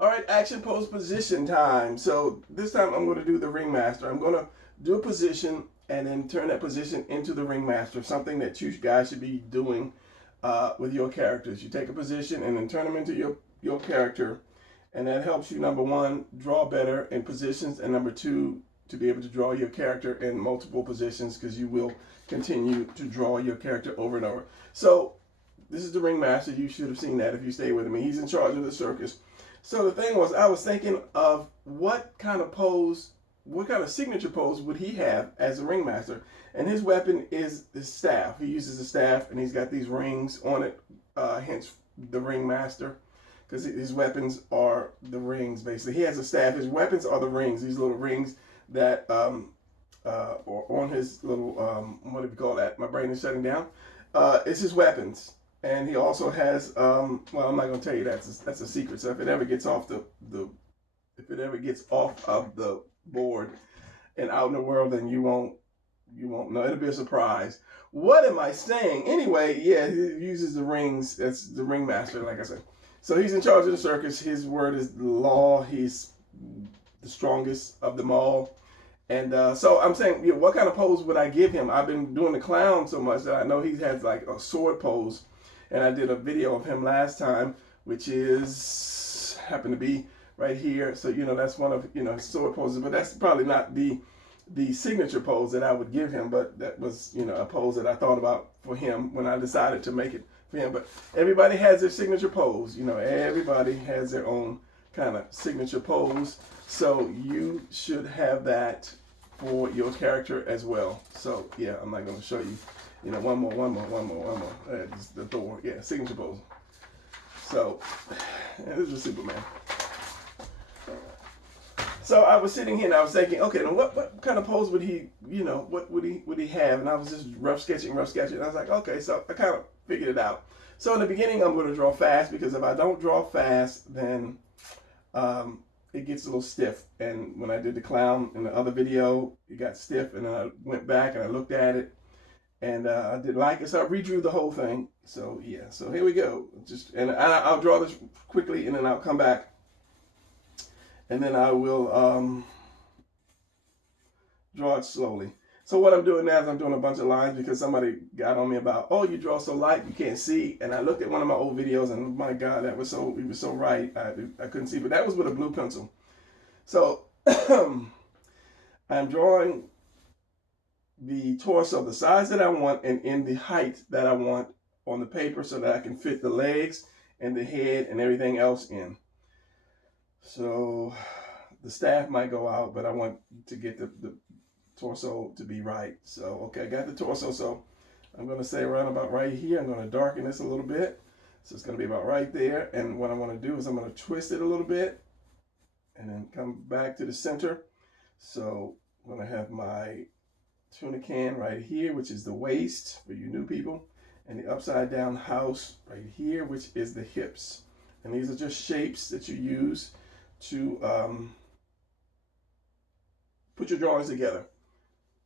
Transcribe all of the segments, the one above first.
All right, action pose position time. So this time I'm going to do the ringmaster. I'm going to do a position and then turn that position into the ringmaster, something that you guys should be doing with your characters. You take a position and then turn them into your character, and that helps you, number one, draw better in positions, and number two, to be able to draw your character in multiple positions, because you will continue to draw your character over and over. So this is the ringmaster. You should have seen that if you stayed with me. He's in charge of the circus. So the thing was, I was thinking of what kind of pose, what kind of signature pose would he have as a ringmaster? And his weapon is his staff. He uses a staff, and he's got these rings on it, hence the ringmaster, because his weapons are the rings, basically. He has a staff. His weapons are the rings, these little rings that or on his little, what do you call that? My brain is shutting down. It's his weapons. And he also has, well, I'm not gonna tell you that's a secret. So if it ever gets off if it ever gets off of the board and out in the world, then you won't know. It'll be a surprise. What am I saying? Anyway, yeah, he uses the rings. That's the ringmaster, like I said. So he's in charge of the circus. His word is the law. He's the strongest of them all. And so I'm saying, you know, what kind of pose would I give him? I've been doing the clown so much that I know he has like a sword pose. And I did a video of him last time, which is happened to be right here. So, you know, that's one of, you know, his sword poses, but that's probably not the signature pose that I would give him, but that was, you know, a pose that I thought about for him when I decided to make it for him. But everybody has their signature pose. You know, everybody has their own kind of signature pose. So you should have that for your character as well. So yeah, I'm not going to show you. You know, one more. It's the Thor, yeah, signature pose. So, yeah, this is Superman. So I was sitting here and I was thinking, okay, now what kind of pose would he, you know, what would he have? And I was just rough sketching. And I was like, okay, so I kind of figured it out. So in the beginning, I'm going to draw fast, because if I don't draw fast, then it gets a little stiff. And when I did the clown in the other video, it got stiff, and then I went back and I looked at it. And I didn't like it, so I redrew the whole thing. So yeah, so here we go. And I'll draw this quickly, and then I'll come back, and then I will draw it slowly. So what I'm doing now is I'm doing a bunch of lines, because somebody got on me about, oh, you draw so light, you can't see. And I looked at one of my old videos, and my God, he was so right. I couldn't see, but that was with a blue pencil. So I'm drawing the torso the size that I want and in the height that I want on the paper, so that I can fit the legs and the head and everything else in. So the staff might go out, but I want to get the torso to be right. So, okay, I got the torso. So I'm going to say around about right here. I'm going to darken this a little bit. So it's going to be about right there. And what I want to do is I'm going to twist it a little bit and then come back to the center. So I'm going to have my tuna can right here, which is the waist for you new people, and the upside down house right here, which is the hips. And these are just shapes that you use to put your drawings together,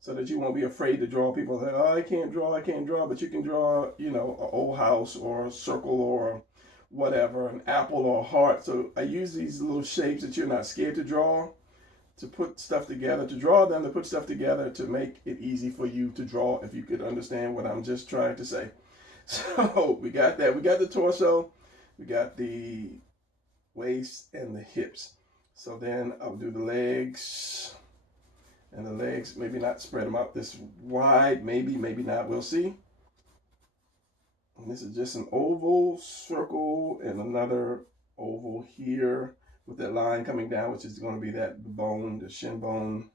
so that you won't be afraid to draw. People say, oh, I can't draw, but you can draw, you know, an old house or a circle or whatever, an apple or a heart. So I use these little shapes that you're not scared to draw, to put stuff together, to draw them, to put stuff together, to make it easy for you to draw, if you could understand what I'm just trying to say. So we got that. We got the torso, we got the waist and the hips. So then I'll do the legs, and the legs, maybe not spread them out this wide, maybe not, we'll see. And this is just an oval, circle, and another oval here, with that line coming down, which is going to be that bone, the shin bone.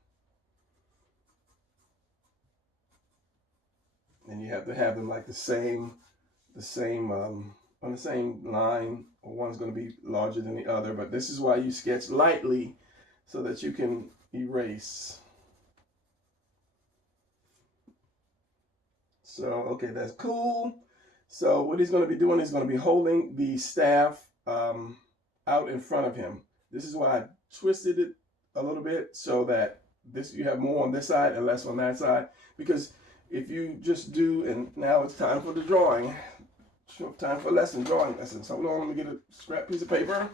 And you have to have them like the same on the same line, or one's going to be larger than the other. But this is why you sketch lightly, so that you can erase. So, okay, that's cool. So what he's going to be doing is going to be holding the staff out in front of him. This is why I twisted it a little bit, so that you have more on this side and less on that side. Because if you just do, and now it's time for the drawing, time for drawing lessons. Hold on, let me get a scrap piece of paper.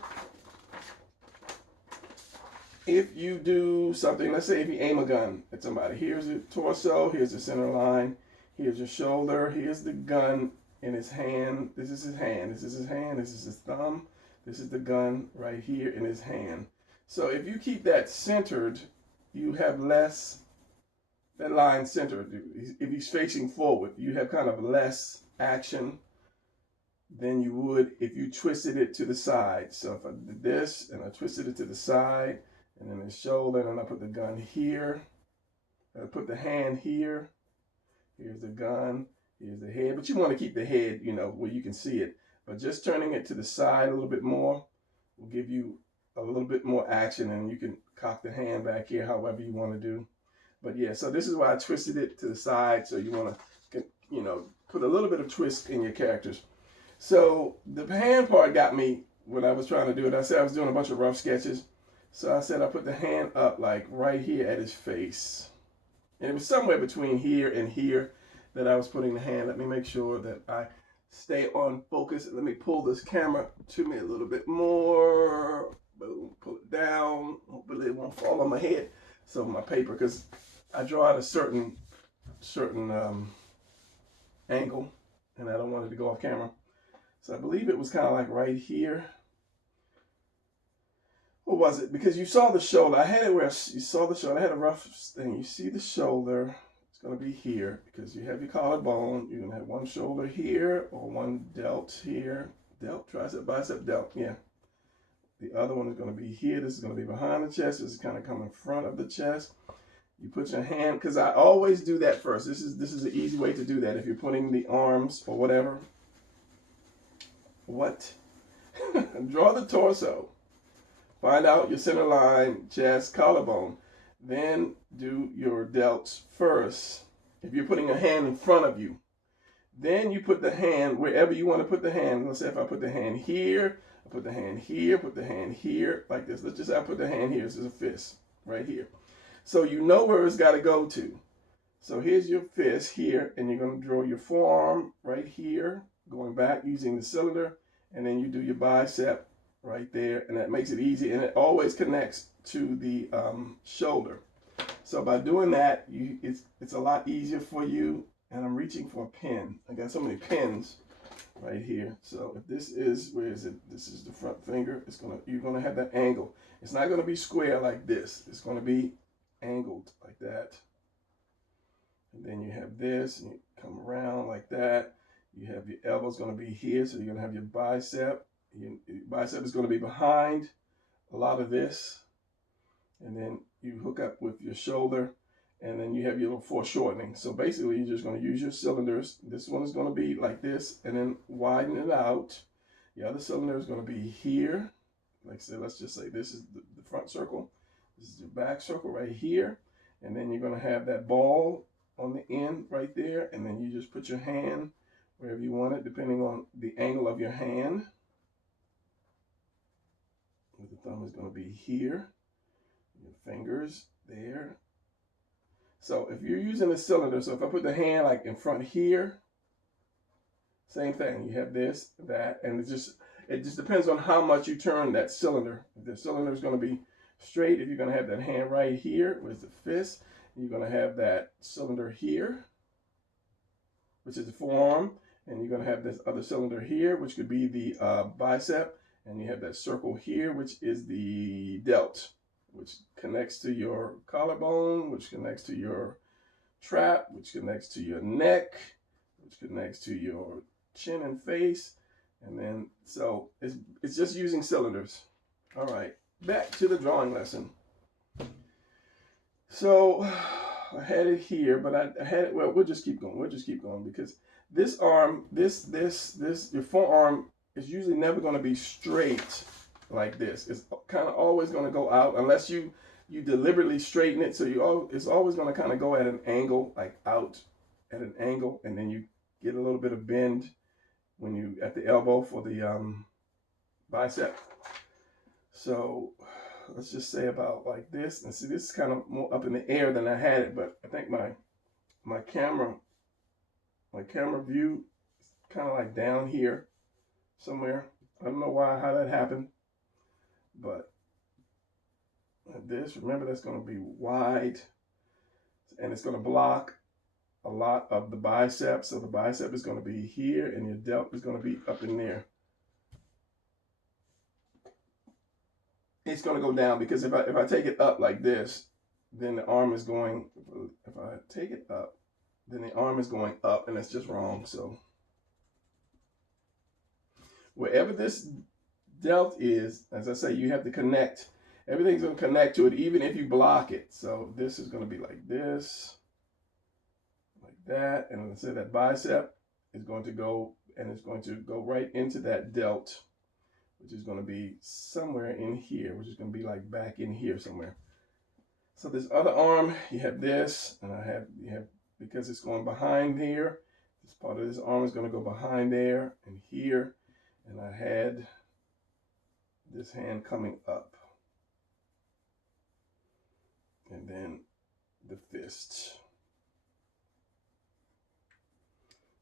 if you do something, let's say if you aim a gun at somebody, here's the torso, here's the center line, here's your shoulder, here's the gun in his hand. This is his hand, this is his hand, this is his thumb, this is the gun right here in his hand. So if you keep that centered, you have less, that line centered. If he's facing forward, you have kind of less action than you would if you twisted it to the side. So if I did this and I twisted it to the side, and then his shoulder, and then I put the gun here, I put the hand here, here's the gun, here's the head, but you want to keep the head, you know, where you can see it. But just turning it to the side a little bit more will give you a little bit more action, and you can cock the hand back here however you want to do. But yeah, so this is why I twisted it to the side, so you want to, you know, put a little bit of twist in your characters. So the hand part got me when I was trying to do it. I said I was doing a bunch of rough sketches. So I said I put the hand up like right here at his face. And it was somewhere between here and here that I was putting the hand. Let me make sure that I stay on focus. Let me pull this camera to me a little bit more. Boom, pull it down. Hopefully it won't fall on my head. So my paper, because I draw at a certain angle, and I don't want it to go off camera. So I believe it was kind of like right here. What was it? Because you saw the shoulder. I had it where you saw the shoulder. I had a rough thing. You see the shoulder. It's going to be here because you have your collarbone. You're going to have one shoulder here or one delt here. Delt, tricep, bicep, delt. Yeah. The other one is going to be here. This is going to be behind the chest. This is kind of coming in front of the chest. You put your hand, because I always do that first. This is an easy way to do that. If you're putting the arms or whatever. What? Draw the torso. Find out your center line, chest, collarbone. Then do your delts first. If you're putting a hand in front of you, then you put the hand wherever you want to put the hand. Let's say if I put the hand here, I put the hand here, put the hand here, like this. Let's just say I put the hand here. This is a fist right here. So you know where it's got to go to. So here's your fist here, and you're going to draw your forearm right here, going back using the cylinder, and then you do your bicep right there, and that makes it easy, and it always connects to the shoulder. So by doing that, it's a lot easier for you. And I'm reaching for a pin. I got so many pins right here. So if this is, where is it? This is the front finger. You're gonna have that angle. It's not gonna be square like this. It's gonna be angled like that. And then you have this, and you come around like that. You have your elbow's gonna be here, so you're gonna have your bicep. Your bicep is going to be behind a lot of this, and then you hook up with your shoulder, and then you have your little foreshortening. So basically you're just going to use your cylinders. This one is going to be like this, and then widen it out. The other cylinder is going to be here. Like I said, let's just say this is the front circle. This is the back circle right here, and then you're going to have that ball on the end right there, and then you just put your hand wherever you want it, depending on the angle of your hand. The thumb is going to be here, your fingers there. So if you're using a cylinder, so if I put the hand like in front here, same thing. You have this, that, and it just depends on how much you turn that cylinder. If the cylinder is going to be straight, if you're going to have that hand right here, with the fist, you're going to have that cylinder here, which is the forearm, and you're going to have this other cylinder here, which could be the bicep. And you have that circle here, which is the delt, which connects to your collarbone, which connects to your trap, which connects to your neck, which connects to your chin and face. And then, so it's just using cylinders. All right, back to the drawing lesson. So I had it here, but I had it, well, we'll just keep going. We'll just keep going because this arm, your forearm, it's usually never going to be straight like this. It's kind of always going to go out unless you deliberately straighten it. So it's always going to kind of go at an angle, like out at an angle, and then you get a little bit of bend when you at the elbow for the bicep. So let's just say about like this. And see, this is kind of more up in the air than I had it, but I think my camera view is kind of like down here somewhere. I don't know how that happened, but like this. Remember, that's going to be wide, and it's going to block a lot of the bicep. So the bicep is going to be here, and your delt is going to be up in there. It's going to go down because if I take it up like this, then the arm is going. If I take it up, then the arm is going up, and that's just wrong. So wherever this delt is, as I say, you have to connect. Everything's going to connect to it, even if you block it. So this is going to be like this, like that, and let's say that bicep is going to go, and it's going to go right into that delt, which is going to be somewhere in here, which is going to be like back in here somewhere. So this other arm, you have this, and you have because it's going behind here. This part of this arm is going to go behind there and here, and I had this hand coming up, and then the fist.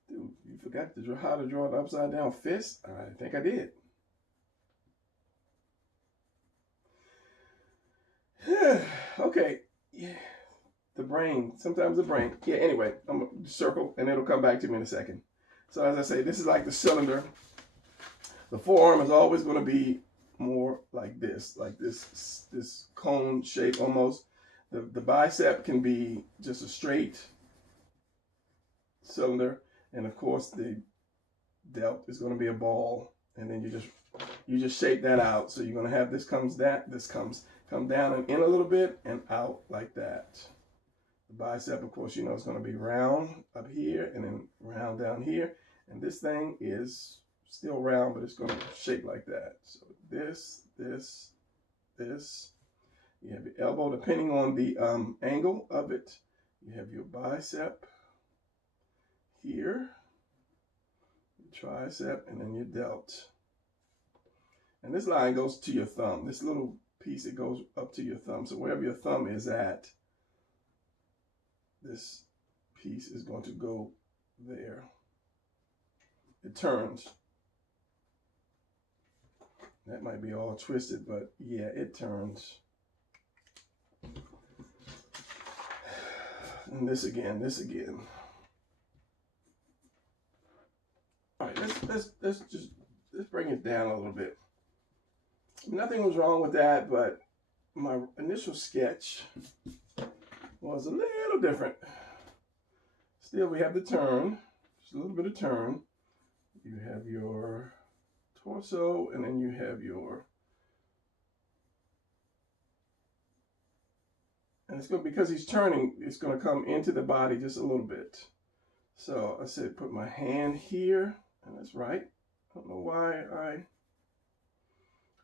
Dude, you forgot to draw how to draw an upside down fist? I think I did. Okay, yeah, the brain, sometimes the brain. Yeah, anyway, I'm gonna circle and it'll come back to me in a second. So as I say, this is like the cylinder. The forearm is always going to be more like this cone shape almost. The bicep can be just a straight cylinder, and of course the delt is going to be a ball, and then you just shape that out. So you're going to have this come down and in a little bit and out like that. The bicep, of course, you know, is going to be round up here and then round down here, and this thing is still round, but it's going to shape like that. So this. You have your elbow, depending on the angle of it. You have your bicep here, your tricep, and then your delt. And this line goes to your thumb. This little piece, it goes up to your thumb. So wherever your thumb is at, this piece is going to go there. It turns. That might be all twisted, but yeah, it turns. And this again. All right, let's bring it down a little bit. Nothing was wrong with that, but my initial sketch was a little different. Still, we have the turn, just a little bit of turn. You have your torso, and then you have your, and it's going to, because he's turning, it's going to come into the body just a little bit. So I said, put my hand here, and that's right. I don't know why I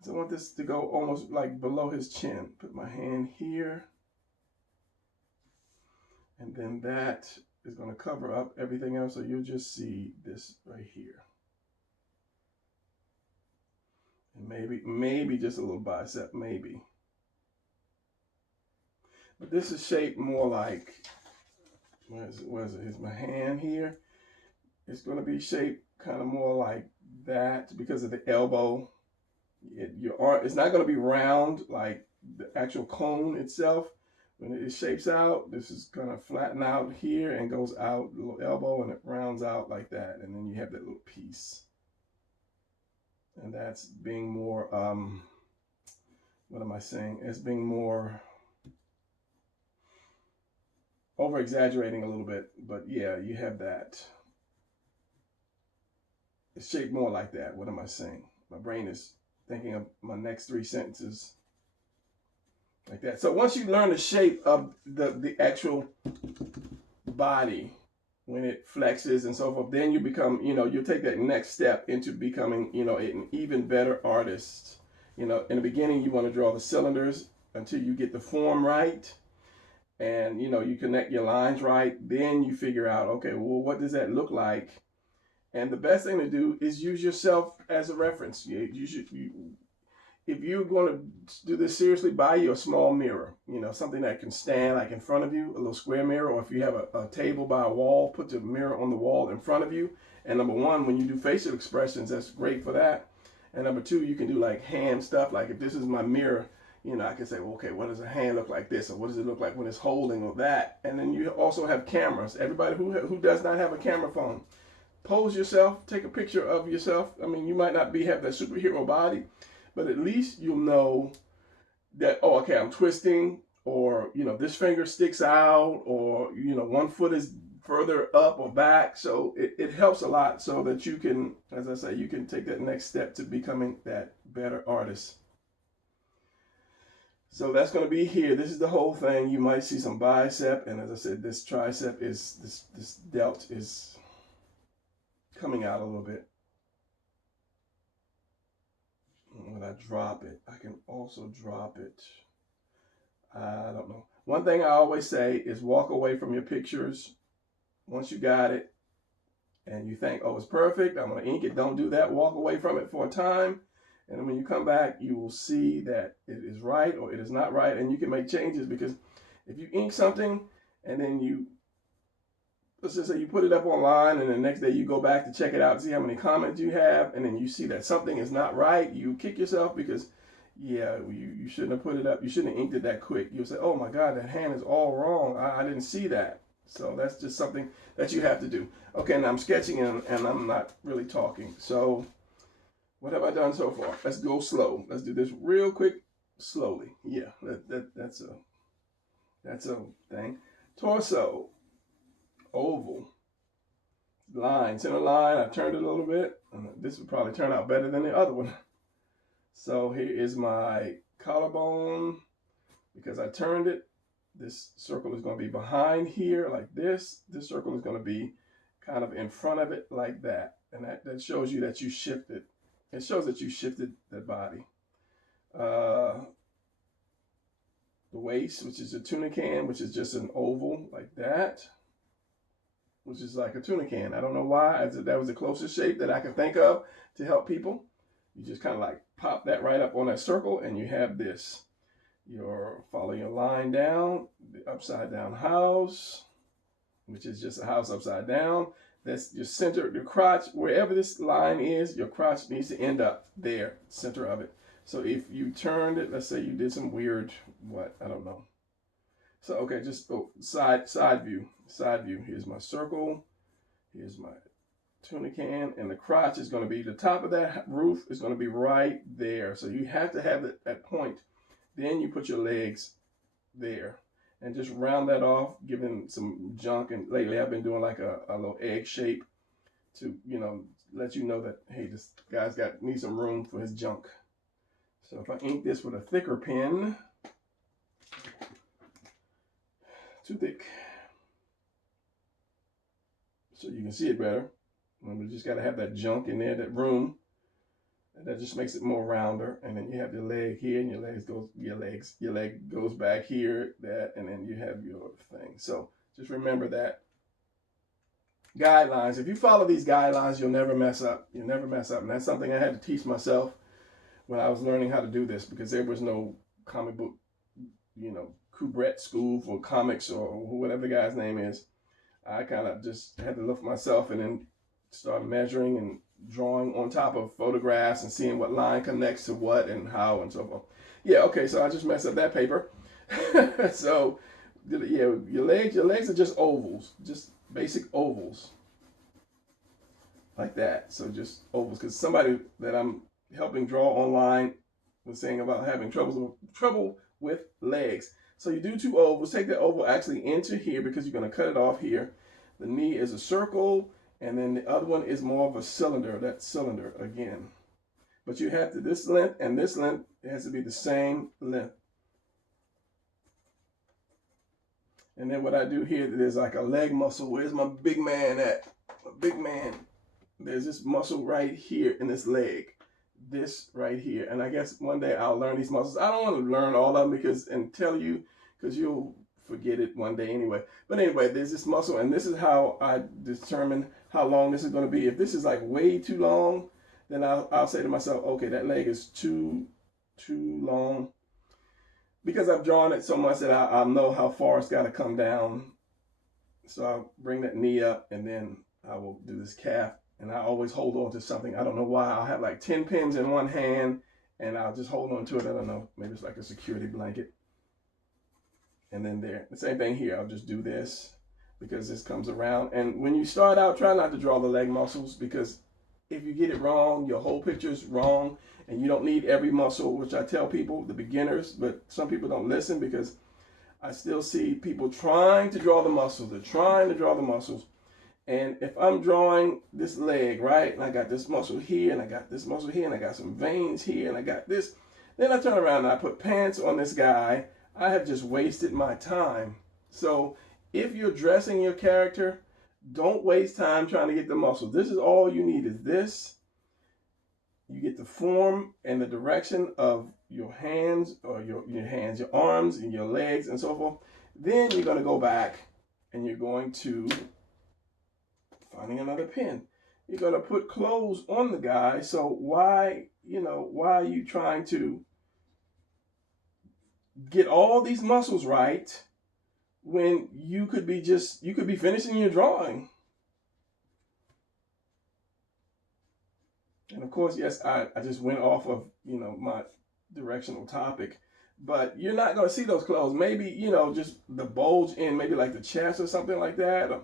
want this to go almost like below his chin. Put my hand here, and then that is going to cover up everything else, so you'll just see this right here. And maybe just a little bicep, maybe. But this is shaped more like, where is it? Here's my hand here. It's going to be shaped kind of more like that because of the elbow. Your arm, it's not going to be round like the actual cone itself. When it shapes out, this is going to flatten out here and goes out, the little elbow, and it rounds out like that. And then you have that little piece. And that's being more, what am I saying? It's being more over exaggerating a little bit, but yeah, you have that. It's shaped more like that. What am I saying? My brain is thinking of my next 3 sentences like that. So once you learn the shape of the actual body, when it flexes and so forth, then you become, you take that next step into becoming, an even better artist. In the beginning, you want to draw the cylinders until you get the form right. And, you connect your lines right. Then you figure out, okay, well, what does that look like? And the best thing to do is use yourself as a reference. If you're going to do this seriously, buy you a small mirror, something that can stand like in front of you, a little square mirror, or if you have a table by a wall, put the mirror on the wall in front of you. And number one, when you do facial expressions, that's great for that. And number two, you can do like hand stuff. Like if this is my mirror, You know, I can say, well, okay, what does a hand look like this, or what does it look like when it's holding, or that? And then you also have cameras. Everybody who does not have a camera phone, pose yourself, take a picture of yourself. I mean, you might not have that superhero body, but at least you'll know that, oh, okay, I'm twisting, or, you know, this finger sticks out, or, you know, one foot is further up or back. So it helps a lot so that you can, as I say, you can take that next step to becoming that better artist. So that's going to be here. This is the whole thing. You might see some bicep, and as I said, this tricep is, this delt is coming out a little bit. When I drop it, I can also drop it. I don't know. One thing I always say is walk away from your pictures once you got it and you think, oh, it's perfect, I'm going to ink it. Don't do that. Walk away from it for a time. And when you come back, you will see that it is right or it is not right. And you can make changes, because if you ink something and then you, let's just say you put it up online, and the next day you go back to check it out and see how many comments you have, and then you see that something is not right, you kick yourself, because yeah, you shouldn't have put it up. You shouldn't have inked it that quick. You'll say, oh my God, that hand is all wrong. I didn't see that. So that's just something that you have to do. Okay, now I'm sketching and I'm not really talking. So what have I done so far? Let's go slow. Let's do this real quick, slowly. Yeah, that's a thing. Torso, oval, line, center line. I turned it a little bit. This would probably turn out better than the other one. So here is my collarbone. Because I turned it, this circle is going to be behind here like this. This circle is going to be kind of in front of it like that. And that shows you that you shifted. It shows that you shifted the body. The waist, which is a tuna can, which is just an oval like that, which is like a tuna can. I don't know why. That was the closest shape that I could think of to help people. You just kind of like pop that right up on that circle, and you have this. Follow your line down, the upside down house, which is just a house upside down. That's your center, your crotch. Wherever this line is, your crotch needs to end up there, center of it. So if you turned it, let's say you did some weird, I don't know. So, okay, just side view. Here's my circle. Here's my tuna can, and the crotch is going to be, the top of that roof is going to be right there. So you have to have that point. Then you put your legs there and just round that off, giving some junk. And lately I've been doing like a little egg shape to, let you know that, hey, this guy's needs some room for his junk. So if I ink this with a thicker pen, too thick, so you can see it better. And we just got to have that junk in there, that room. And that just makes it more rounder. And then you have your leg here, and your leg goes back here, and then you have your thing. So just remember that. Guidelines. If you follow these guidelines, you'll never mess up. You'll never mess up. And that's something I had to teach myself when I was learning how to do this, because there was no comic book, Kubret school for comics or whatever the guy's name is. I kind of just had to look for myself and then start measuring and drawing on top of photographs and seeing what line connects to what and how and so forth. Yeah, okay, so I just messed up that paper. So, yeah, your legs are just ovals, just basic ovals. Like that. So just ovals, because somebody that I'm helping draw online was saying about having trouble with legs. So you do two ovals, take the oval actually into here, because you're going to cut it off here. The knee is a circle, and then the other one is more of a cylinder, that cylinder again. But you have to, this length and this length, it has to be the same length. And then what I do here, there's like a leg muscle. Where's my big man at? My big man. There's this muscle right here in this leg. This right here. And I guess one day I'll learn these muscles. I don't want to learn all of them and tell you, because you'll forget it one day anyway. But anyway, there's this muscle, and this is how I determine how long this is going to be. If this is like way too long, then I'll say to myself, okay, that leg is too long, because I've drawn it so much that I'll know how far it's got to come down. So I'll bring that knee up, and then I will do this calf, and I always hold on to something. I don't know why. I'll have like 10 pins in one hand and I'll just hold on to it. I don't know, maybe it's like a security blanket. And then there, the same thing here. I'll just do this because this comes around. And when you start out, try not to draw the leg muscles, because if you get it wrong, your whole picture is wrong, and you don't need every muscle, which I tell people, the beginners, but some people don't listen, because I still see people trying to draw the muscles. They're trying to draw the muscles. And if I'm drawing this leg, right, and I got this muscle here, and I got this muscle here, and I got some veins here, and I got this, then I turn around and I put pants on this guy, I have just wasted my time. So if you're dressing your character, don't waste time trying to get the muscles. This is all you need, is this. You get the form and the direction of your hands, or your hands, your arms, and your legs, and so forth. Then you're going to go back and you're going to, finding another pin, you're going to put clothes on the guy. So why are you trying to get all these muscles right when you could be finishing your drawing? And of course, yes, I just went off of, my directional topic, but you're not going to see those clothes. Maybe, just the bulge in, maybe like the chest or something like that, or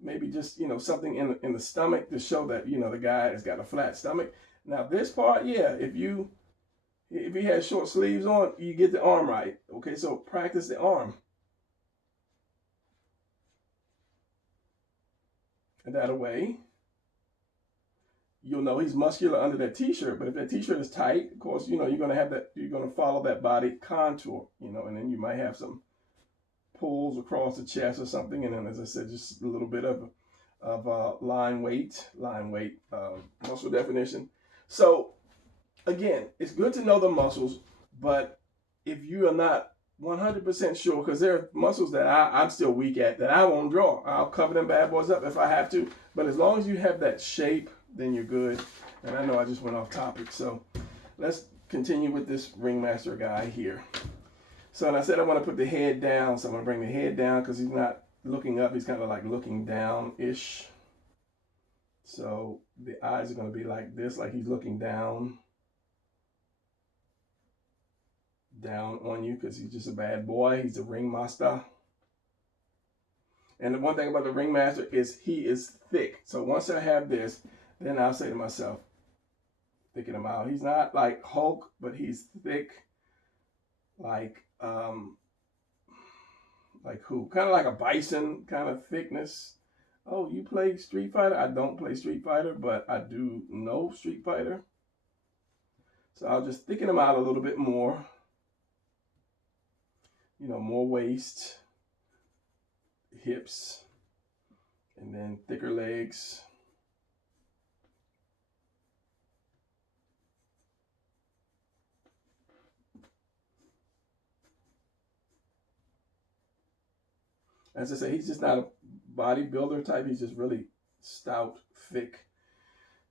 maybe just, something in the stomach to show that, the guy has got a flat stomach. Now this part, yeah, if he has short sleeves on, you get the arm right. Okay, so practice the arm. And that way, you'll know he's muscular under that t-shirt. But if that t-shirt is tight, of course, you're going to have that, you're going to follow that body contour, and then you might have some pulls across the chest or something. And then, as I said, just a little bit of line weight, muscle definition. So again, it's good to know the muscles, but if you are not 100% sure, because there are muscles that I'm still weak at, that I won't draw. I'll cover them bad boys up if I have to. But as long as you have that shape, then you're good. And I know I just went off topic, so let's continue with this ringmaster guy here. So, and I said I want to put the head down, so I'm going to bring the head down because he's not looking up, he's kind of like looking down-ish. So the eyes are going to be like this, like he's looking down on you, because he's just a bad boy. He's a ringmaster. And the one thing about the ringmaster is he is thick. So once I have this, then I'll say to myself, thicken him out. He's not like Hulk, but he's thick, like who? Kind of like a bison kind of thickness. Oh, you play Street Fighter? I don't play Street Fighter, but I do know Street Fighter. So I'll just thicken him out a little bit more. More waist, hips, and then thicker legs. As I say, he's just not a bodybuilder type. He's just really stout, thick.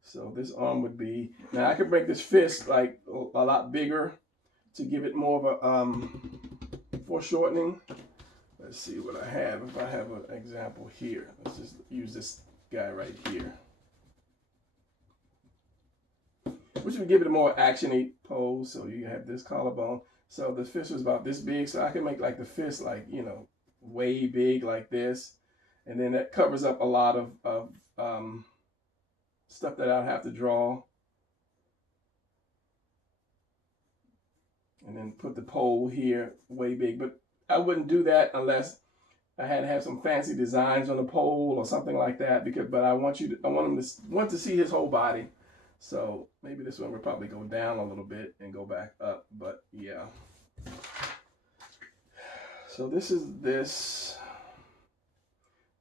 So this arm would be, now I could make this fist like a lot bigger to give it more of a foreshortening. Let's see what I have. If I have an example here, let's just use this guy right here, which would give it a more actiony pose. So you have this collarbone. So the fist was about this big, so I can make like the fist like, way big like this, and then that covers up a lot of stuff that I'd have to draw. And then put the pole here way big, but I wouldn't do that unless I had to have some fancy designs on the pole or something like that. But I want them to see his whole body. So maybe this one would probably go down a little bit and go back up, but yeah. So this is this.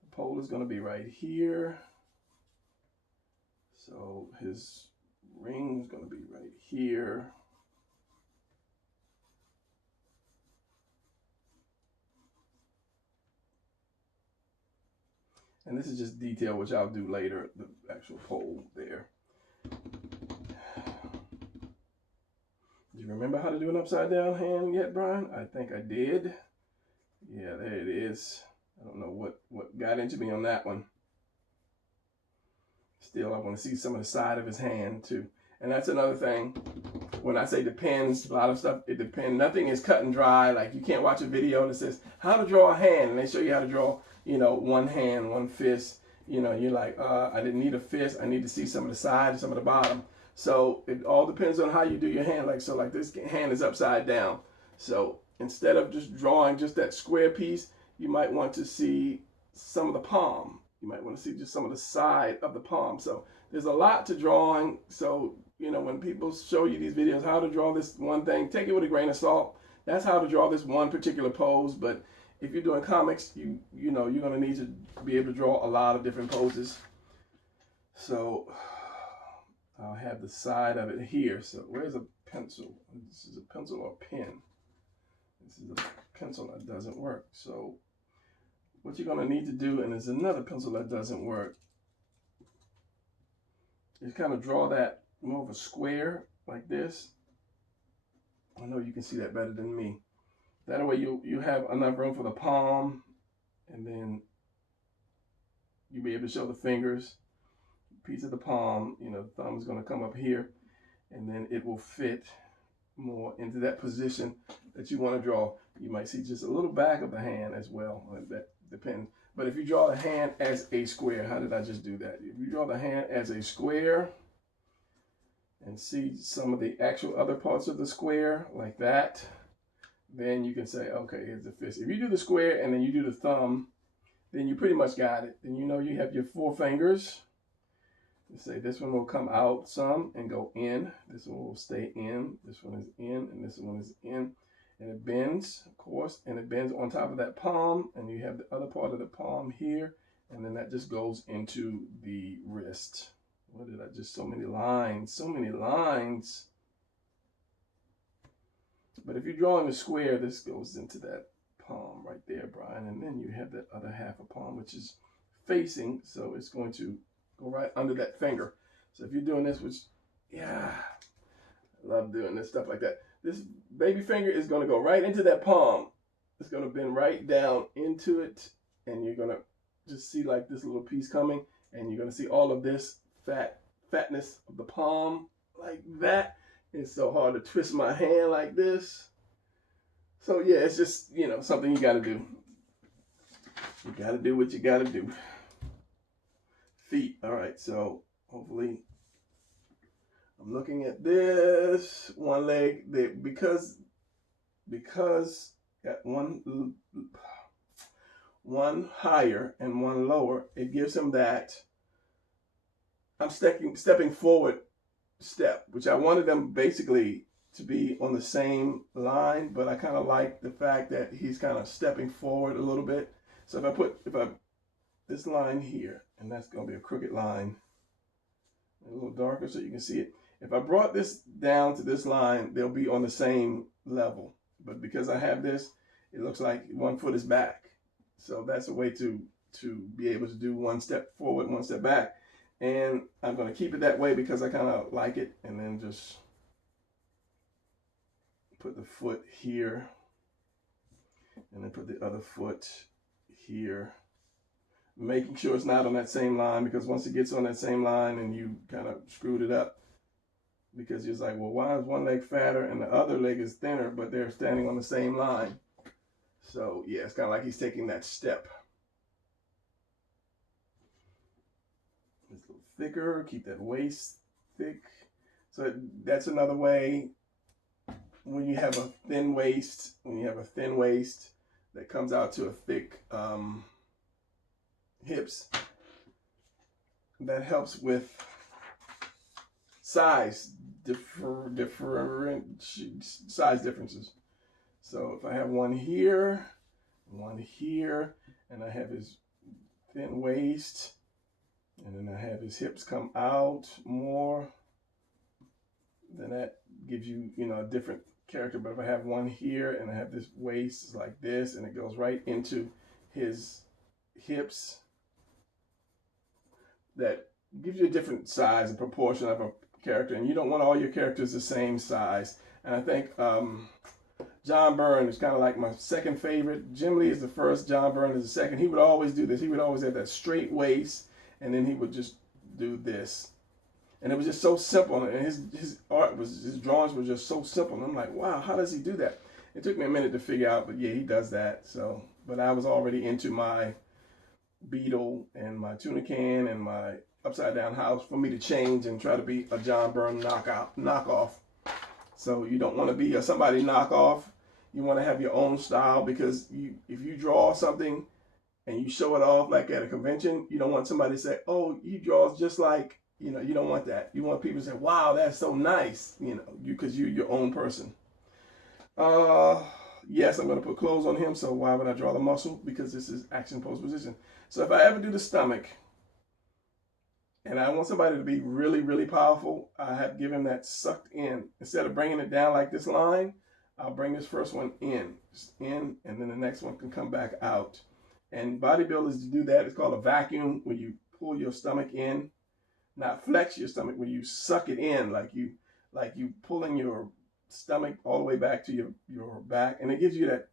The pole is going to be right here. So his ring is going to be right here. And this is just detail, which I'll do later, the actual pole there. Do you remember how to do an upside down hand yet, Brian? I think I did. Yeah, there it is. I don't know what got into me on that one. Still, I want to see some of the side of his hand too. And that's another thing. When I say depends, a lot of stuff, it depends. Nothing is cut and dry. Like you can't watch a video that says how to draw a hand, and they show you how to draw, you know, one hand, one fist. You know, you're like, I didn't need a fist. I need to see some of the side and some of the bottom. So it all depends on how you do your hand. Like, so like this hand is upside down. So instead of just drawing just that square piece, you might want to see some of the palm. You might want to see just some of the side of the palm. So there's a lot to drawing. So, you know, when people show you these videos, how to draw this one thing, take it with a grain of salt. That's how to draw this one particular pose. But if you're doing comics, you know, you're going to need to be able to draw a lot of different poses. So I'll have the side of it here. So where's a pencil? This is a pencil or a pen. This is a pencil that doesn't work. So what you're going to need to do, and there's another pencil that doesn't work, is kind of draw that more of a square like this. I know you can see that better than me. That way you have enough room for the palm, and then you'll be able to show the fingers, piece of the palm. You know, the thumb is going to come up here, and then it will fit more into that position that you want to draw. You might see just a little back of the hand as well. That depends. But if you draw the hand as a square, how did I just do that? If you draw the hand as a square and see some of the actual other parts of the square like that, then you can say, okay, here's the fist. If you do the square and then you do the thumb, then you pretty much got it. Then you know you have your 4 fingers. Let's say this one will come out some and go in. This one will stay in. This one is in, and this one is in. And it bends, of course, and it bends on top of that palm, and you have the other part of the palm here, and then that just goes into the wrist. What did I just, so many lines, so many lines. But if you're drawing a square, this goes into that palm right there, Brian, and then you have that other half of palm, which is facing, so it's going to go right under that finger. So if you're doing this, which, yeah, I love doing this stuff like that. This baby finger is going to go right into that palm. It's going to bend right down into it, and you're going to just see like this little piece coming, and you're going to see all of this fatness of the palm like that. It's so hard to twist my hand like this. So yeah, it's just, you know, something you got to do. You got to do what you got to do. Feet. All right, so hopefully I'm looking at this one leg. Because at one higher and one lower, it gives him that I'm stepping forward step, which I wanted them basically to be on the same line, but I kind of like the fact that he's kind of stepping forward a little bit. So if I this line here, and that's going to be a crooked line, a little darker so you can see it. If I brought this down to this line, they'll be on the same level. But because I have this, it looks like one foot is back. So that's a way to be able to do one step forward, one step back. And I'm going to keep it that way because I kind of like it. And then just put the foot here. And then put the other foot here. Making sure it's not on that same line, because once it gets on that same line and you kind of screwed it up, because you're like, well, why is one leg fatter and the other leg is thinner, but they're standing on the same line? So yeah, it's kind of like he's taking that step. It's a little thicker, keep that waist thick. So that's another way. When you have a thin waist, that comes out to a thick hips, that helps with size size differences. So if I have one here, and I have his thin waist, and then I have his hips come out more, then that gives you, you know, a different character. But if I have one here and I have this waist like this, and it goes right into his hips, that gives you a different size and proportion of a character. And you don't want all your characters the same size. And I think John Byrne is kind of like my second favorite. Jim Lee is the first, John Byrne is the second. He would always do this. He would always have that straight waist, and then he would just do this. And it was just so simple, and his drawings were just so simple. And I'm like, wow, how does he do that? It took me a minute to figure out, but yeah, he does that. So, but I was already into my beetle and my tuna can and my upside down house for me to change and try to be a John Byrne knockoff. So you don't want to be a somebody knockoff. You want to have your own style, because if you draw something and you show it off like at a convention, you don't want somebody to say, "Oh, he draws just like," you know. You don't want that. You want people to say, "Wow, that's so nice," you know, because you're your own person. Yes, I'm going to put clothes on him. So why would I draw the muscle? Because this is action pose position. So if I ever do the stomach, and I want somebody to be really, really powerful, I have given him that sucked in. Instead of bringing it down like this line, I'll bring this first one in, just in, and then the next one can come back out. And bodybuilders to do that, it's called a vacuum, where you pull your stomach in, not flex your stomach, where you suck it in, like you pulling your stomach all the way back to your back, and it gives you that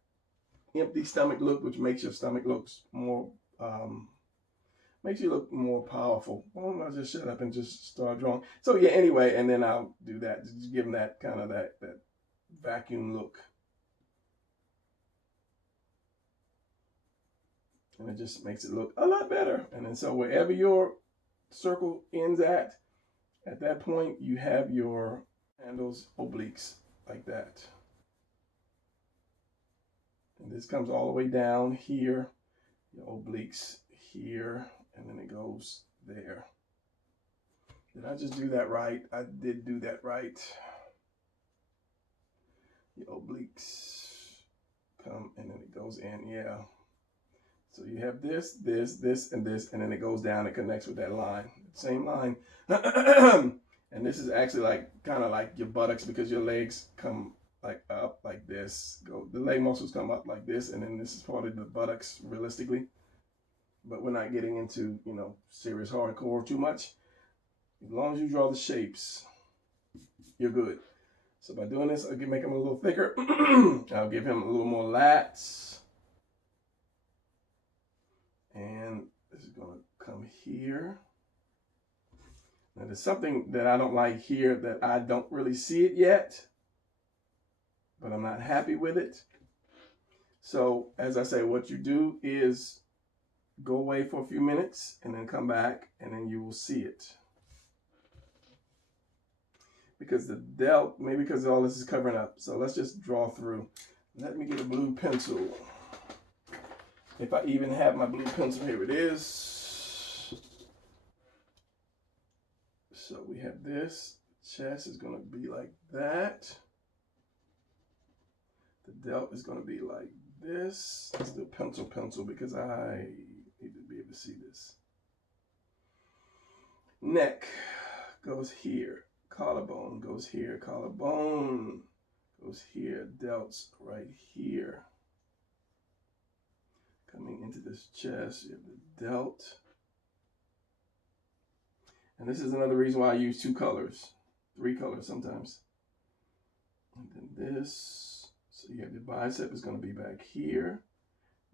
empty stomach look, which makes your stomach looks more makes you look more powerful. Well, I'll just shut up and just start drawing. So yeah, anyway, and then I'll do that, just give them that kind of that vacuum look. And it just makes it look a lot better. And then so wherever your circle ends at that point, you have your handles obliques like that. And this comes all the way down here, your obliques here, and then it goes there. Did I just do that right? I did do that right. The obliques come and then it goes in, yeah. So you have this, and this, and then it goes down and connects with that line, same line. And this is actually like kind of like your buttocks, because your legs come like up like this. The leg muscles come up like this, and then this is part of the buttocks realistically. But we're not getting into, you know, serious hardcore too much. As long as you draw the shapes, you're good. So by doing this, I'll make him a little thicker. I'll give him a little more lats. And this is going to come here. Now there's something that I don't like here that I don't really see it yet, but I'm not happy with it. So as I say, what you do is go away for a few minutes and then come back, and then you will see it. Because the delt, maybe because all this is covering up. So let's just draw through. Let me get a blue pencil. If I even have my blue pencil, here it is. So we have this. Chest is going to be like that. The delt is going to be like this. Let's do pencil because I need to be able to see this. Neck goes here. Collarbone goes here. Collarbone goes here. Delts right here. Coming into this chest, you have the delt. And this is another reason why I use 2 colors, 3 colors sometimes. And then this, so you have your bicep is going to be back here.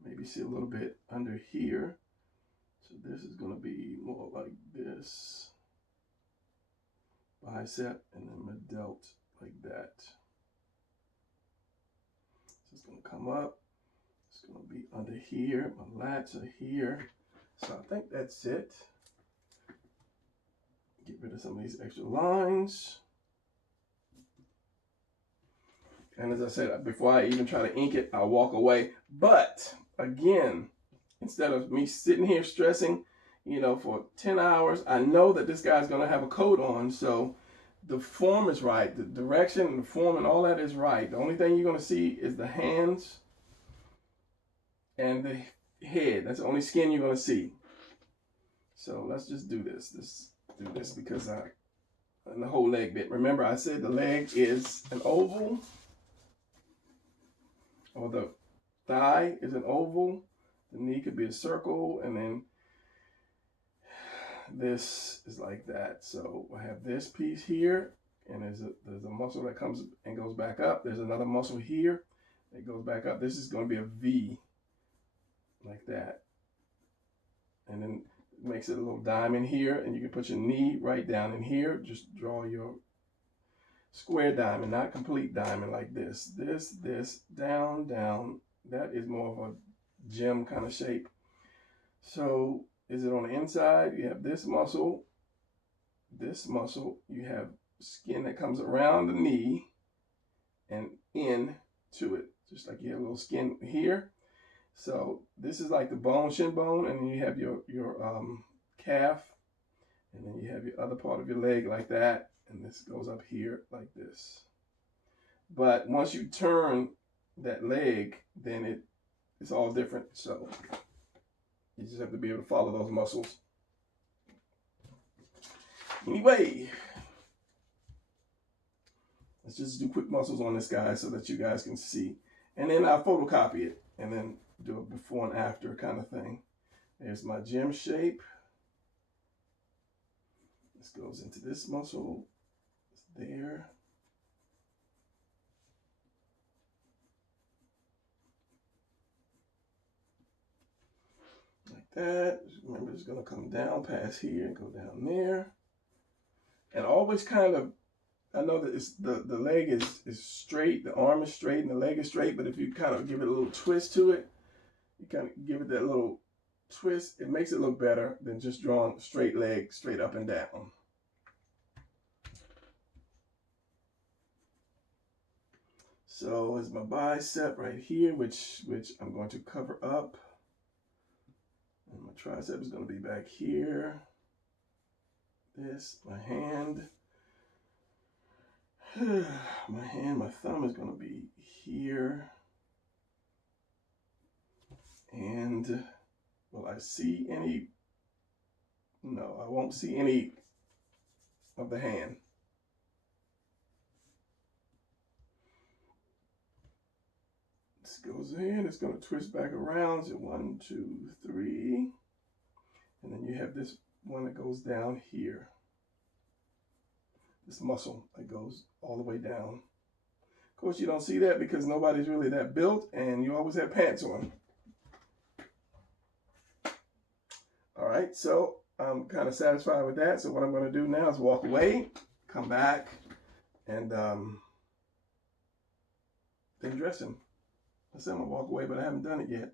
Maybe see a little bit under here. So this is going to be more like this. Bicep, and then my delt like that. So it's going to come up. It's going to be under here. My lats are here. So I think that's it. Get rid of some of these extra lines. And as I said, before I even try to ink it, I'll walk away. But again, instead of me sitting here stressing, you know, for 10 hours, I know that this guy's going to have a coat on. So the form is right. The direction and the form and all that is right. The only thing you're going to see is the hands and the head. That's the only skin you're going to see. So let's just do this. Let's do this because and the whole leg bit. Remember, I said the leg is an oval, or the thigh is an oval. The knee could be a circle, and then this is like that. So I have this piece here, and there's a muscle that comes and goes back up. There's another muscle here that goes back up. This is going to be a V, like that. And then makes it a little diamond here, and you can put your knee right down in here. Just draw your square diamond, not complete diamond like this. This, down, down. That is more of a gem kind of shape. So is it on the inside? You have this muscle, you have skin that comes around the knee and in to it, just like you have a little skin here. So this is like the bone, shin bone, and then you have your calf, and then you have your other part of your leg like that, and this goes up here like this. But once you turn that leg, then it's all different. So you just have to be able to follow those muscles. Anyway, let's just do quick muscles on this guy so that you guys can see. And then I'll photocopy it and then do a before and after kind of thing. There's my gem shape. This goes into this muscle. It's there. Like that. Remember, it's going to come down past here and go down there. And always kind of, I know that it's the leg is straight, the arm is straight, and the leg is straight, but if you kind of give it a little twist to it, you kind of give it that little twist, it makes it look better than just drawing straight leg straight up and down. So here's my bicep right here, which I'm going to cover up. And my tricep is going to be back here. This, my hand. My thumb is going to be here. And will I see any? No, I won't see any of the hand. This goes in, it's going to twist back around. So 1, 2, 3. And then you have this one that goes down here. This muscle that goes all the way down. Of course, you don't see that because nobody's really that built, and you always have pants on. All right, so I'm kind of satisfied with that. So what I'm going to do now is walk away, come back, and then dress him. I said I'm going to walk away, but I haven't done it yet.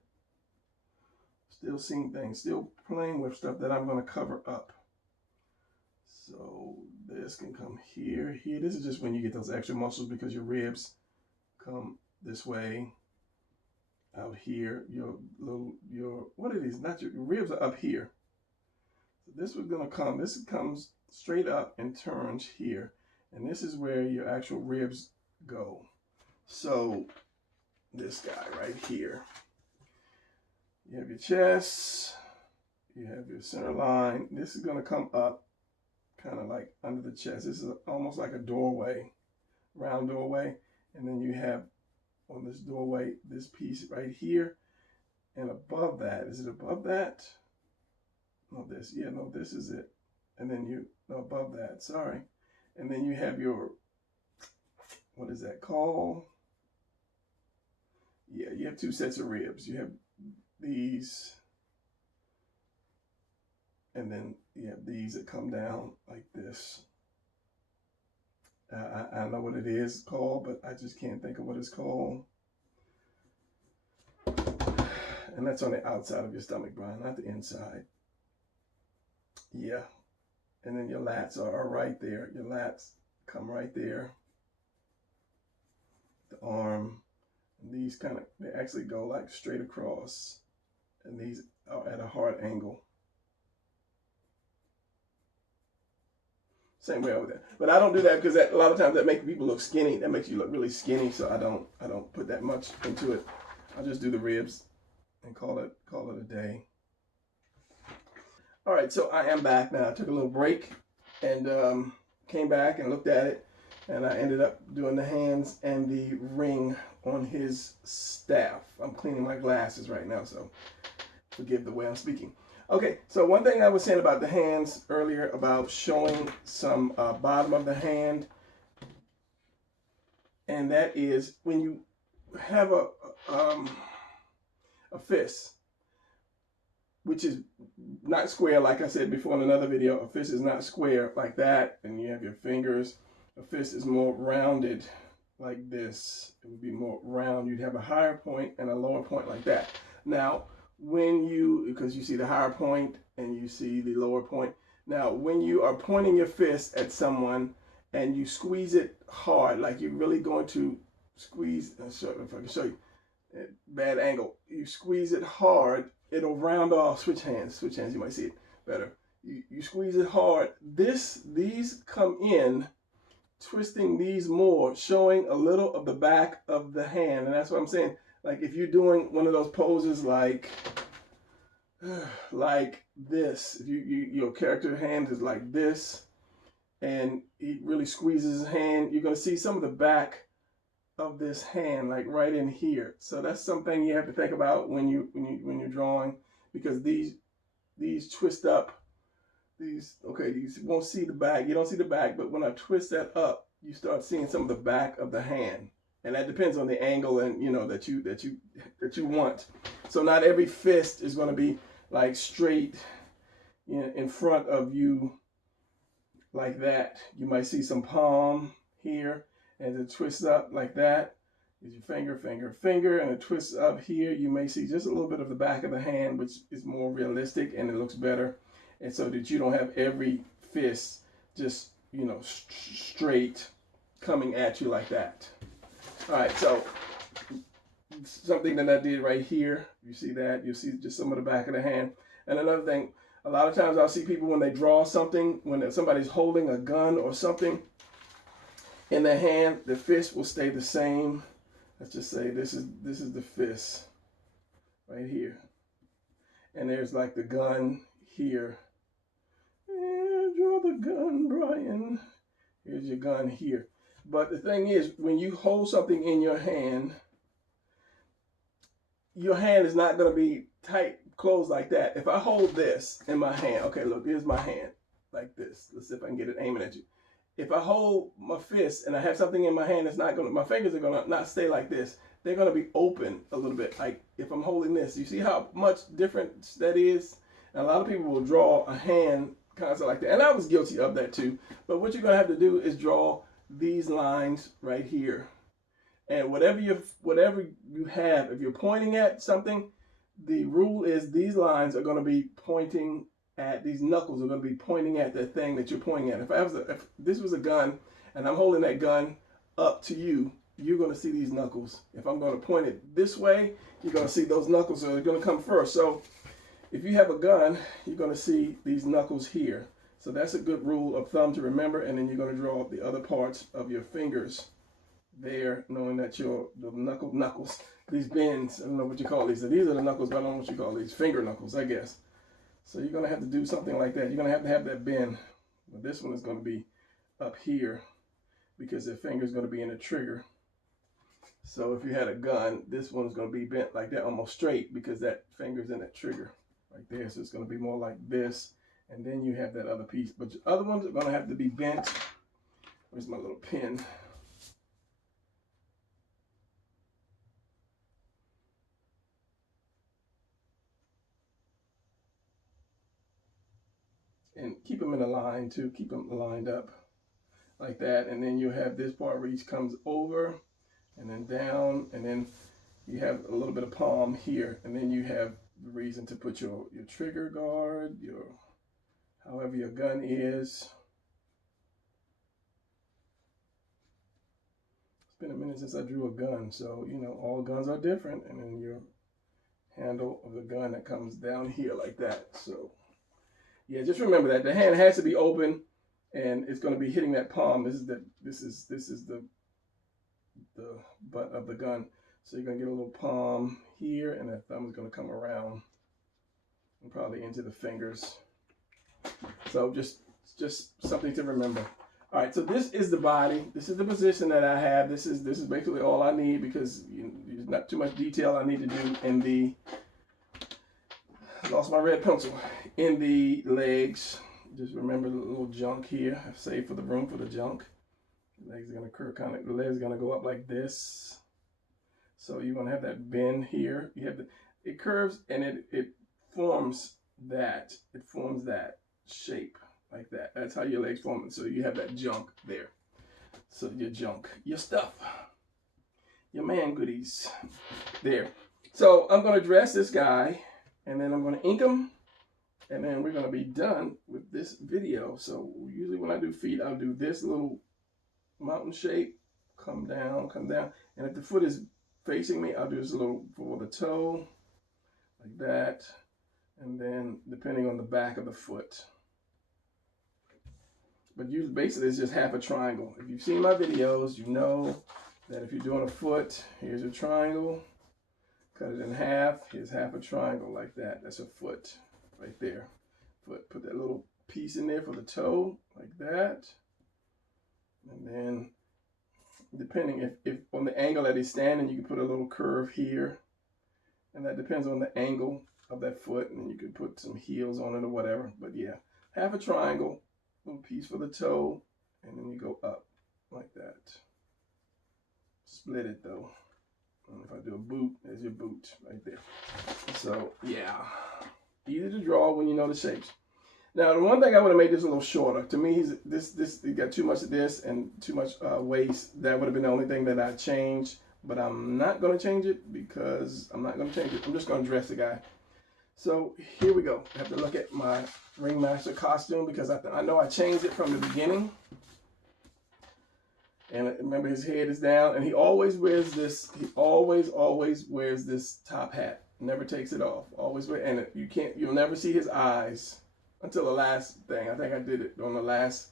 Still seeing things, still playing with stuff that I'm going to cover up. So this can come here, here. This is just when you get those extra muscles because your ribs come this way. Out here, what it is, not your ribs are up here. So this was gonna come, this comes straight up and turns here. And this is where your actual ribs go. So this guy right here. You have your chest, you have your center line. This is gonna come up kind of like under the chest. This is almost like a doorway, round doorway. And then you have on this doorway, this piece right here. And above that, is it above that? No, this, yeah, no, this is it. And then no, above that, sorry. And then you have your, what is that called? Yeah, you have 2 sets of ribs. You have these, and then you have these that come down like this. I know what it is called, but I just can't think of what it's called. And that's on the outside of your stomach, Brian, not the inside. Yeah. And then your lats are right there. Your lats come right there. The arm. And these kind of, they actually go like straight across. And these are at a hard angle. Same way over there. But I don't do that because a lot of times that makes people look skinny. That makes you look really skinny. So I don't put that much into it. I'll just do the ribs and call it a day. All right, so I am back now. I took a little break and came back and looked at it. And I ended up doing the hands and the ring on his staff. I'm cleaning my glasses right now, so forgive the way I'm speaking. Okay, so one thing I was saying about the hands earlier about showing some bottom of the hand, and that is when you have a fist, which is not square, like I said before in another video. A fist is not square like that, and you have your fingers. A fist is more rounded like this. It would be more round. You'd have a higher point and a lower point like that. Now, when you, because you see the higher point and you see the lower point. Now, when you are pointing your fist at someone and you squeeze it hard, like you're really going to squeeze, if I can show you, bad angle. You squeeze it hard, it'll round off. Switch hands, you might see it better. You squeeze it hard. These come in, twisting these more, showing a little of the back of the hand. And that's what I'm saying. Like if you're doing one of those poses like this, if your character hand is like this, and he really squeezes his hand, you're gonna see some of the back of this hand, like right in here. So that's something you have to think about when you're drawing, because these twist up. These you won't see the back. You don't see the back, but when I twist that up, you start seeing some of the back of the hand, and that depends on the angle and that you want. So not every fist is going to be like straight in front of you like that. You might see some palm here, and it twists up like that. Is your finger, and it twists up here. You may see just a little bit of the back of the hand, which is more realistic and it looks better. And so that you don't have every fist just, straight coming at you like that. All right, so something that I did right here, you see that? You see just some of the back of the hand. And another thing, a lot of times I'll see people when they draw something, when somebody's holding a gun or something in their hand, the fist will stay the same. Let's just say this is the fist right here. And there's like the gun here. And draw the gun, Brian. Here's your gun here. But the thing is, when you hold something in your hand is not going to be tight, closed like that. If I hold this in my hand, okay, look, here's my hand, like this. Let's see if I can get it aiming at you. If I hold my fist and I have something in my hand, it's not going to, my fingers are going to not stay like this. They're going to be open a little bit. Like if I'm holding this, you see how much different that is? And a lot of people will draw a hand concept like that. And I was guilty of that too. But what you're going to have to do is draw these lines right here. And whatever you have, if you're pointing at something, the rule is these lines are going to be pointing at, these knuckles are going to be pointing at the thing that you're pointing at. If this was a gun and I'm holding that gun up to you, you're going to see these knuckles. If I'm going to point it this way, you're going to see those knuckles are going to come first. So if you have a gun, you're going to see these knuckles here. So that's a good rule of thumb to remember. And then you're going to draw the other parts of your fingers there, knowing that the knuckles, these bends, I don't know what you call these. These are the knuckles, but I don't know what you call these. Finger knuckles, I guess. So you're going to have to do something like that. You're going to have that bend. But this one is going to be up here because the finger is going to be in the trigger. So if you had a gun, this one's going to be bent like that, almost straight, because that finger's in that trigger right there. So it's going to be more like this. And then you have that other piece. But the other ones are going to have to be bent. Where's my little pin? And keep them in a line too. Keep them lined up like that. And then you have this part where each comes over and then down. And then you have a little bit of palm here. And then you have the reason to put your trigger guard, however your gun is. It's been a minute since I drew a gun. So, all guns are different. And then your handle of the gun that comes down here like that. So yeah, just remember that the hand has to be open, and it's going to be hitting that palm. This is the butt of the gun. So you're going to get a little palm here, and that thumb is going to come around and probably into the fingers. So just something to remember. All right, so this is the body. This is the position that I have. This is basically all I need, because there's not too much detail I need to do in the. Lost my red pencil. In the legs, just remember the little junk here. I've saved for the room for the junk. The legs are gonna curve the legs are gonna go up like this. So you're gonna have that bend here. You have it curves and it forms that. It forms that shape like that. That's how your legs form. So you have that junk there. So your junk, your stuff, your man goodies there. So I'm going to dress this guy, and then I'm going to ink him, and then we're going to be done with this video. So usually when I do feet, I'll do this little mountain shape, come down, and if the foot is facing me, I'll do this little for the toe like that, and then depending on the back of the foot. But you basically it's just half a triangle. If you've seen my videos, you know that if you're doing a foot, here's a triangle, cut it in half, here's half a triangle like that. That's a foot right there. Foot, put that little piece in there for the toe like that. And then depending if on the angle that he's standing, you can put a little curve here. And that depends on the angle of that foot, and you can put some heels on it or whatever. But yeah, half a triangle, little piece for the toe, and then you go up like that. Split it though. And if I do a boot, there's your boot right there. So yeah, easy to draw when you know the shapes. Now the one thing I would have made this a little shorter. To me, he got too much of this and too much waist. That would have been the only thing that I changed. But I'm not going to change it because I'm not going to change it. I'm just going to dress the guy. So here we go. I have to look at my Ringmaster costume because I know I changed it from the beginning. And remember, his head is down, and he always wears this. He always wears this top hat. Never takes it off. Always wear, and you'll never see his eyes until the last thing. I think I did it on the last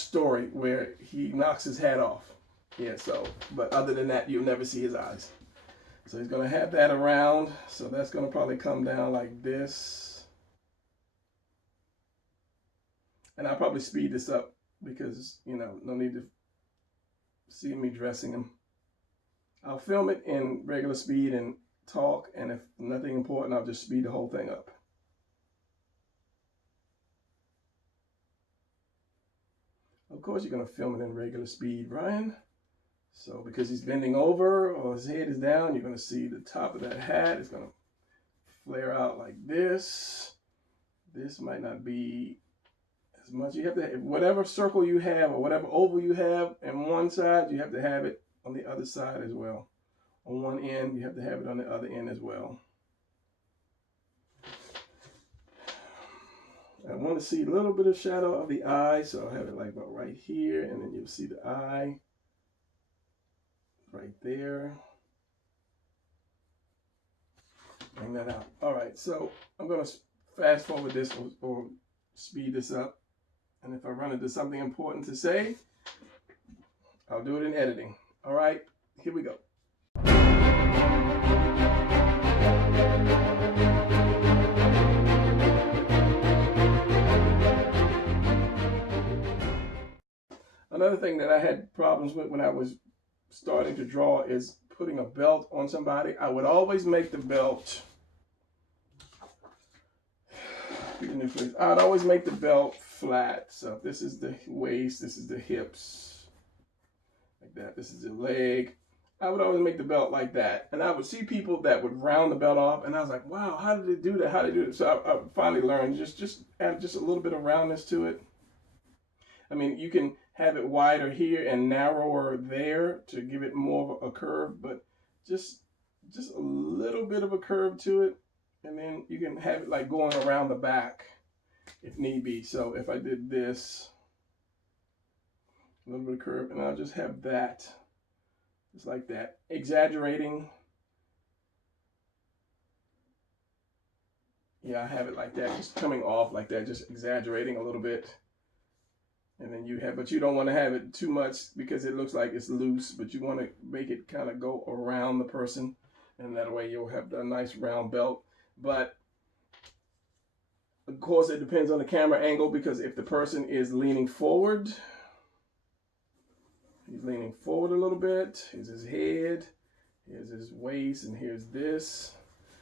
story where he knocks his hat off. Yeah, so, but other than that, you'll never see his eyes. So he's going to have that around. So that's going to probably come down like this. And I'll probably speed this up because, you know, no need to see me dressing him. I'll film it in regular speed and talk. And if nothing important, I'll just speed the whole thing up. Of course, you're going to film it in regular speed, Brian. So because he's bending over or his head is down, you're going to see the top of that hat is going to flare out like this. This might not be as much. You have to have whatever circle you have or whatever oval you have on one side, you have to have it on the other side as well. On one end, you have to have it on the other end as well. I want to see a little bit of shadow of the eye, so I'll have it like about right here, and then you'll see the eye. Right there. Bring that out. All right, so I'm going to fast forward this or speed this up. And if I run into something important to say, I'll do it in editing. All right, here we go. Another thing that I had problems with when I was starting to draw is putting a belt on somebody. I would always make the belt, I'd always make the belt flat. So this is the waist, this is the hips, like that. This is the leg. I would always make the belt like that. And I would see people that would round the belt off, and I was like, wow, how did they do that? How did they do it? So I finally learned, just add just a little bit of roundness to it. I mean, you can have it wider here and narrower there to give it more of a curve, but just a little bit of a curve to it, and then you can have it like going around the back if need be. So if I did this, a little bit of curve, and I'll just have that, just like that, exaggerating. Yeah, I have it like that, just coming off like that, just exaggerating a little bit. And then you have, but you don't want to have it too much because it looks like it's loose, but you want to make it kind of go around the person, and that way you'll have the nice round belt. But of course, it depends on the camera angle, because if the person is leaning forward, he's leaning forward a little bit. Here's his head, here's his waist, and here's this.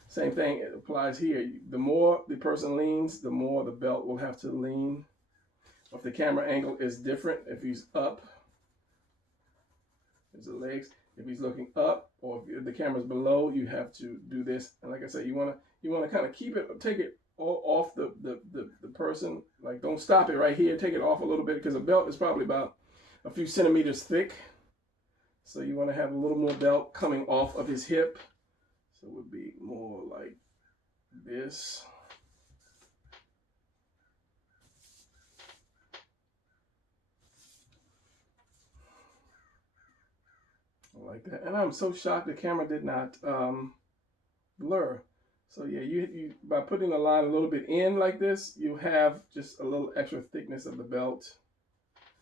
Same thing applies here. The more the person leans, the more the belt will have to lean. If the camera angle is different, if he's up, There's the legs. If he's looking up or if the camera's below, you have to do this. And like I said, you wanna kind of keep it, take it all off the person. Like, don't stop it right here. Take it off a little bit because the belt is probably about a few centimeters thick. So you want to have a little more belt coming off of his hip. So it would be more like this. Like that. And I'm so shocked the camera did not blur. So yeah, you by putting the line a little bit in like this, you have just a little extra thickness of the belt.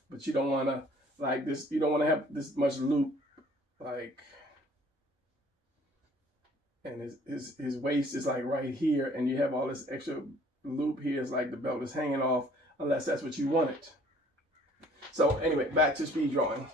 But you don't want to, like this, you don't want to have this much loop, like, and his waist is like right here, and you have all this extra loop here. It's like the belt is hanging off, unless that's what you want it. So anyway, back to speed drawing.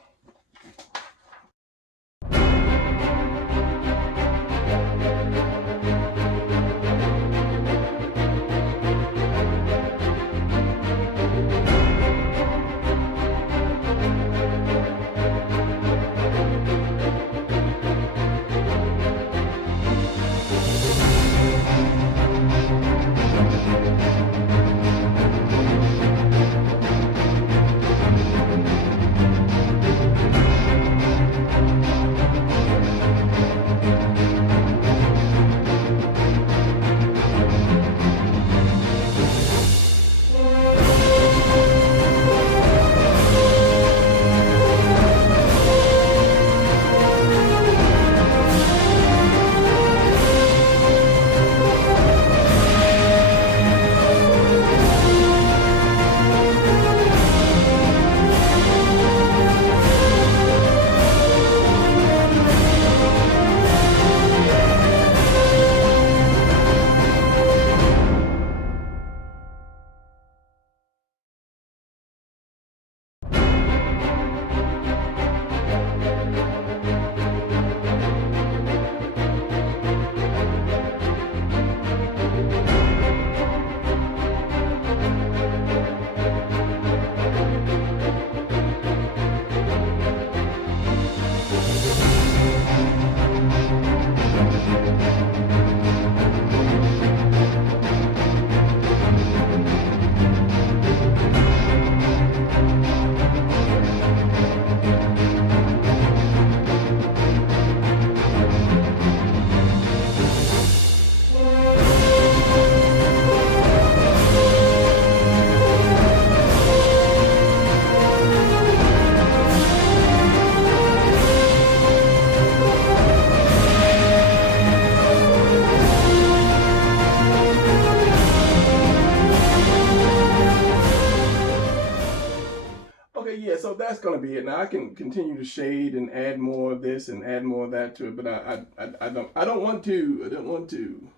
Okay, yeah, so that's gonna be it. Now I can continue to shade and add more of this and add more of that to it, but I don't want to.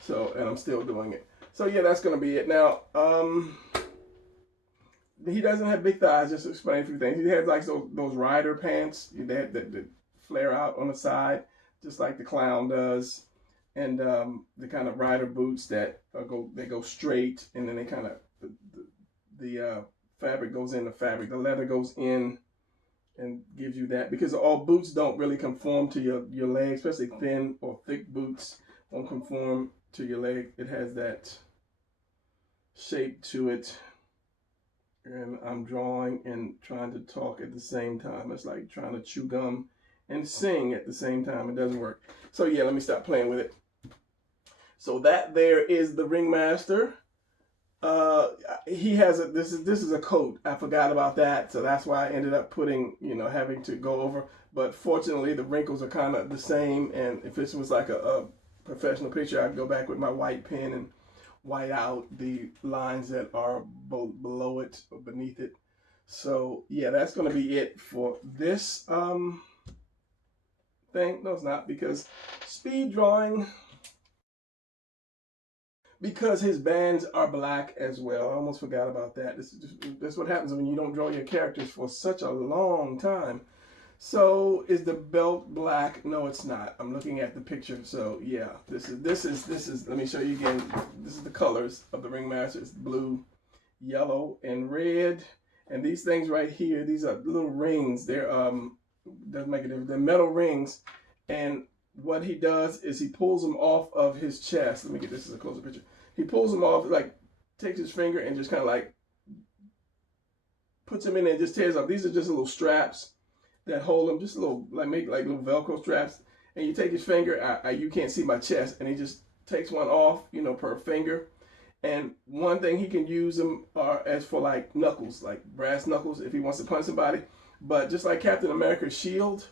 So, and I'm still doing it. So yeah, that's gonna be it. Now, he doesn't have big thighs. Just to explain a few things. He has like those rider pants that flare out on the side, just like the clown does, and the kind of rider boots that go straight, and then they kind of the fabric goes in the fabric. The leather goes in and gives you that, because all boots don't really conform to your leg, especially thin or thick boots don't conform to your leg. It has that shape to it. And I'm drawing and trying to talk at the same time. It's like trying to chew gum and sing at the same time. It doesn't work. So yeah, let me stop playing with it. So that there is the Ringmaster. He has this is a coat. I forgot about that, so that's why I ended up putting, having to go over. But fortunately, the wrinkles are kind of the same. And if this was like a professional picture, I'd go back with my white pen and white out the lines that are below it or beneath it. So yeah, that's going to be it for this thing. No, it's not, because speed drawing, because his bands are black as well. I almost forgot about that. That's what happens when you don't draw your characters for such a long time. So is the belt black? No, it's not. I'm looking at the picture. So yeah, this is. Let me show you again. This is the colors of the Ringmaster. It's blue, yellow, and red. And these things right here, these are little rings. They're doesn't make a difference. They're metal rings, and what he does is he pulls them off of his chest. Let me get this as a closer picture. He pulls them off, like takes his finger and just kind of like puts them in there and just tears off. These are just little straps that hold them, just little, like make like little Velcro straps. And you take his finger, you can't see my chest, and he just takes one off, you know, per finger. And one thing he can use them as for like knuckles, like brass knuckles, if he wants to punch somebody. But just like Captain America's shield,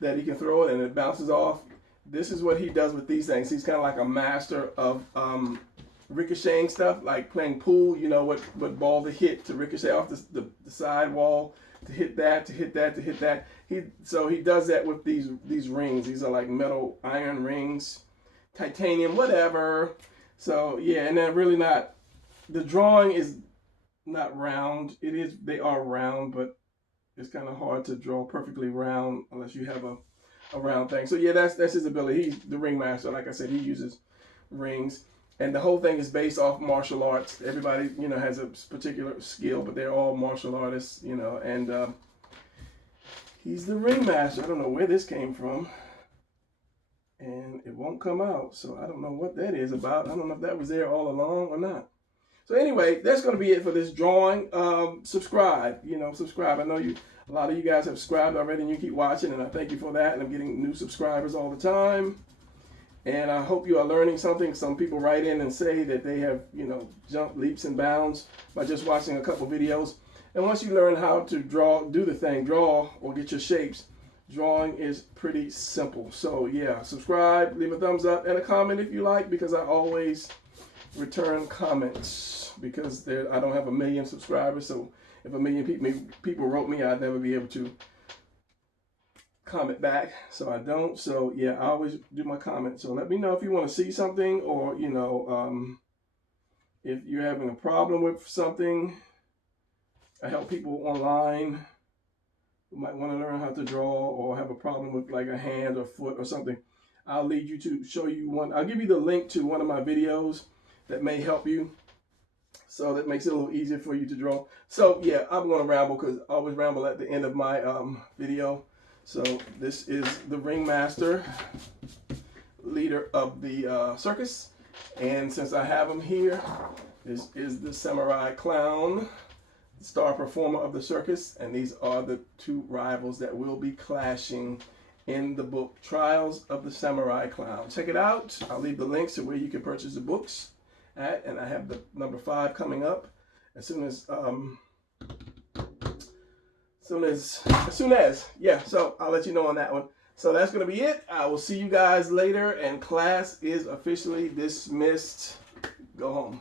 that he can throw it and it bounces off, this is what he does with these things. He's kind of like a master of ricocheting stuff, like playing pool, you know, what ball to hit to ricochet off the side wall, to hit that, to hit that, to hit that. So he does that with these rings. These are like metal iron rings, titanium, whatever. So yeah, and they're really not, the drawing is not round. They are round, but it's kind of hard to draw perfectly round unless you have a round thing. So yeah, that's his ability. He's the ring master. Like I said, he uses rings. And the whole thing is based off martial arts. Everybody, you know, has a particular skill, but they're all martial artists, you know. And he's the ring master. I don't know where this came from. And it won't come out. So I don't know what that is about. I don't know if that was there all along or not. So anyway, that's going to be it for this drawing. Subscribe, you know, subscribe. I know a lot of you guys have subscribed already and you keep watching, and I thank you for that. And I'm getting new subscribers all the time. And I hope you are learning something. Some people write in and say that they have, you know, jumped leaps and bounds by just watching a couple videos. And once you learn how to do the thing, draw or get your shapes, drawing is pretty simple. So yeah, subscribe, leave a thumbs up, and a comment if you like, because I always return comments, because I don't have 1 million subscribers. So if 1 million people wrote me, I'd never be able to comment back. So I don't. So yeah, I always do my comments. So let me know if you want to see something, or you know, if you're having a problem with something. I help people online who might want to learn how to draw or have a problem with like a hand or foot or something. I'll lead you to show you one. I'll give you the link to one of my videos that may help you. So that makes it a little easier for you to draw. So yeah, I'm going to ramble, because I always ramble at the end of my video. So this is the ringmaster, leader of the circus. And since I have him here, this is the samurai clown, star performer of the circus. And these are the two rivals that will be clashing in the book Trials of the Samurai Clown. Check it out. I'll leave the links to where you can purchase the books at. And I have the number 5 coming up as soon as yeah, so I'll let you know on that one. So that's going to be it. I will see you guys later, and class is officially dismissed. Go home.